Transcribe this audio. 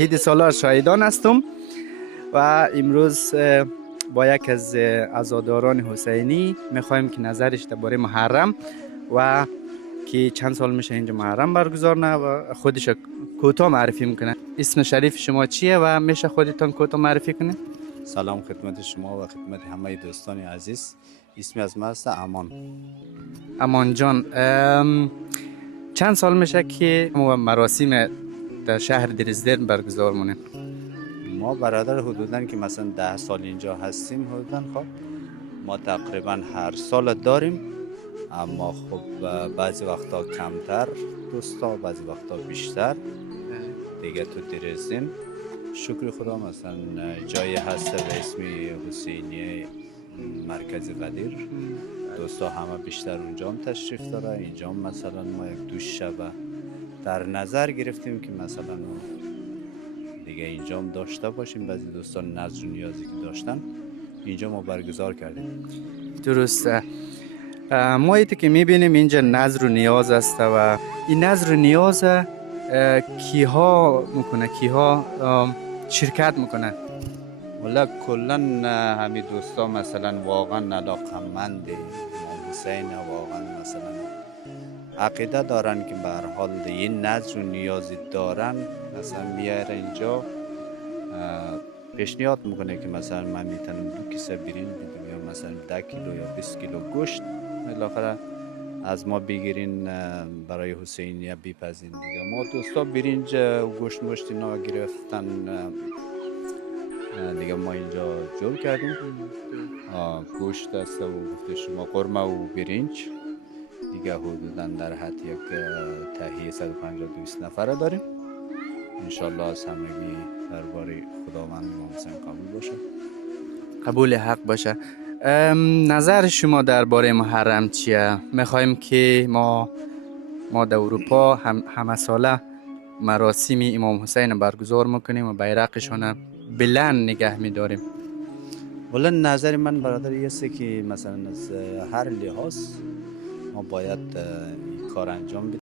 عید سالار شهیدان هستم و امروز با یک از عزاداران حسینی میخوایم که نظرش درباره محرم و که چند سال میشه اینجا محرم برگزار نه و خودش کوتاه معرفی میکنه. اسم شریف شما چیه و میشه خودتان کوتاه معرفی کنه؟ سلام خدمت شما و خدمت همه دوستان عزیز. اسمی از من است امان. امان جان، چند سال میشه که مراسم در شهر درزدن برگزار مونه؟ ما برادر حدوداً که مثلا 10 سال اینجا هستیم حدوداً. خب ما تقریبا هر سال داریم، اما خب بعضی وقتا کمتر دوستا، بعضی وقتا بیشتر دیگه. تو درزدن شکر خدا مثلا جایی هست به اسم حسینی مرکز قدیر، دوستا همه بیشتر اونجا هم تشریف داره. اینجا هم مثلا ما یک دو شبه در نظر گرفتیم که مثلا دیگه اینجا هم داشته باشیم. بعضی دوستان نظر و نیازی که داشتن اینجا ما برگزار کردیم. درسته. ما ایتی که میبینیم اینجا نظر و نیاز است و این نظر و نیاز کیها میکنه، کیها شرکت میکنه؟ ولی کلا همین دوستا مثلا واقعا علاقمند امام حسین، واقعا مثلا عقیده دارن که به هر حال این نظر و نیازی دارن، مثلا میاره اینجا پیشنهاد میکنه که مثلا من میتونم 2 کیسه برنج بدم یا مثلا 10 کیلو یا 20 کیلو گوشت بالاخره از ما بگیرین برای حسینیه بپزین دیگه. ما دوستا برنج و گوشت اینا گرفتن دیگه، ما اینجا جور کردیم. گوشت است و گفته شما قرمه و برنج دیگه حدودا در حد یک تهیه 150-200 نفره داریم. انشالله از همگی درباره خداوند امام حسین قبول باشه. قبول حق باشه. نظر شما درباره محرم چیه؟ میخوایم که ما در اروپا همه ساله مراسم امام حسین برگزار میکنیم و بیرقشان بلند نگه میداریم. ولی نظر من برادر ایسته که مثلا از هر لحاظ ما باید این کار انجام بدیم.